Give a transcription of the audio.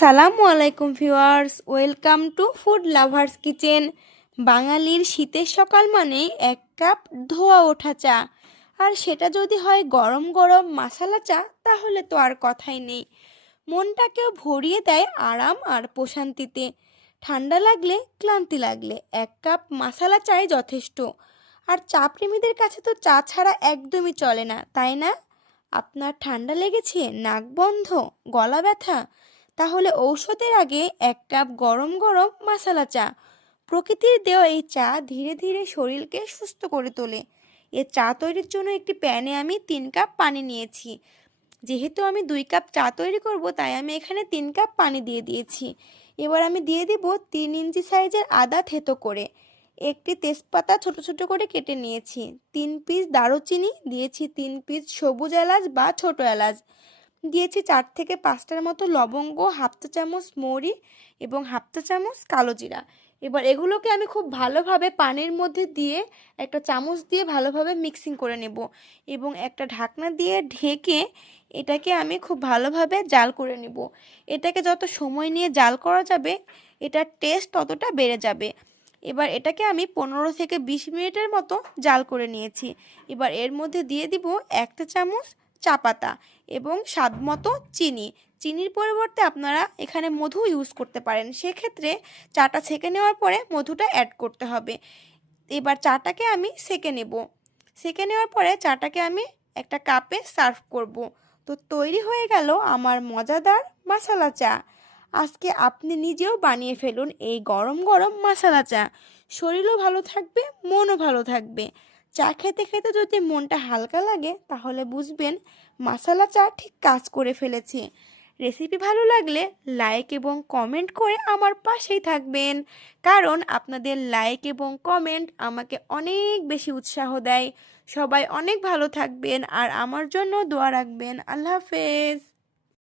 সালামু আলাইকুম viewers, welcome to food lovers kitchen. বাঙালির শীতের সকাল মানেই এক কাপ ধোয়া ওঠা চা, আর সেটা যদি হয় গরম গরম মশালা চা, তাহলে তো আর কথাই নেই। মনটাকেও ভরিয়ে দেয় আরাম আর প্রশান্তিতে। ঠান্ডা লাগলে, ক্লান্তি লাগলে এক কাপ মশালা চাই যথেষ্ট। আর চা প্রেমীদের কাছে তো চা ছাড়া একদমই চলে না, তাই না? আপনার ঠান্ডা লেগেছে, নাক বন্ধ, গলা ব্যথা? তাহলে ঔষধের আগে এক কাপ গরম গরম মশালা চা। প্রকৃতির দেওয়া এই চা ধীরে ধীরে শরীরকে সুস্থ করে তোলে। এ চা তৈরির জন্য একটি প্যানে আমি 3 কাপ পানি নিয়েছি। যেহেতু আমি 2 কাপ চা তৈরি করব, তাই আমি এখানে 3 কাপ পানি দিয়ে দিয়েছি। এবার আমি দিয়ে দিব 3 ইঞ্চি সাইজের আদা থেতো করে। একটি তেজপাতা ছোট ছোট করে কেটে নিয়েছি। 3 পিস দারুচিনি দিয়েছি, 3 পিস সবুজ এলাচ বা ছোট এলাচ দিয়েছি, 4 থেকে 5টার মতো লবঙ্গ, হাফ চা চামচ মৌরি এবং হাফ চা চামচ কালো জিরা। এবার এগুলোকে আমি খুব ভালোভাবে পানির মধ্যে দিয়ে একটা চামচ দিয়ে ভালোভাবে মিক্সিং করে নেব এবং একটা ঢাকনা দিয়ে ঢেকে এটাকে আমি খুব ভালোভাবে জাল করে নেব। এটাকে যত সময় নিয়ে জাল করা যাবে, এটার টেস্ট ততটা বেড়ে যাবে। এবার এটাকে আমি 15 থেকে 20 মিনিটের মতো জাল করে নিয়েছি। এবার এর মধ্যে দিয়ে দিব 1 চা চামচ চা পাতা এবং স্বাদ মতো চিনি। চিনির পরিবর্তে আপনারা এখানে মধু ইউজ করতে পারেন, সেক্ষেত্রে চাটা ছেঁকে নেওয়ার পরে মধুটা অ্যাড করতে হবে। এবার চাটাকে আমি সেঁকে নেব। সেঁকে নেওয়ার পরে চাটাকে আমি একটা কাপে সার্ভ করব। তো তৈরি হয়ে গেল আমার মজাদার মশালা চা। আজকে আপনি নিজেও বানিয়ে ফেলুন এই গরম গরম মশালা চা। শরীরও ভালো থাকবে, মনও ভালো থাকবে। চা খেতে খেতে যদি মনটা হালকা লাগে, তাহলে বুঝবেন মশালা চা ঠিক কাজ করে ফেলেছে। রেসিপি ভালো লাগলে লাইক এবং কমেন্ট করে আমার পাশেই থাকবেন, কারণ আপনাদের লাইক এবং কমেন্ট আমাকে অনেক বেশি উৎসাহ দেয়। সবাই অনেক ভালো থাকবেন আর আমার জন্য দোয়া রাখবেন। আল্লাহ হাফেজ।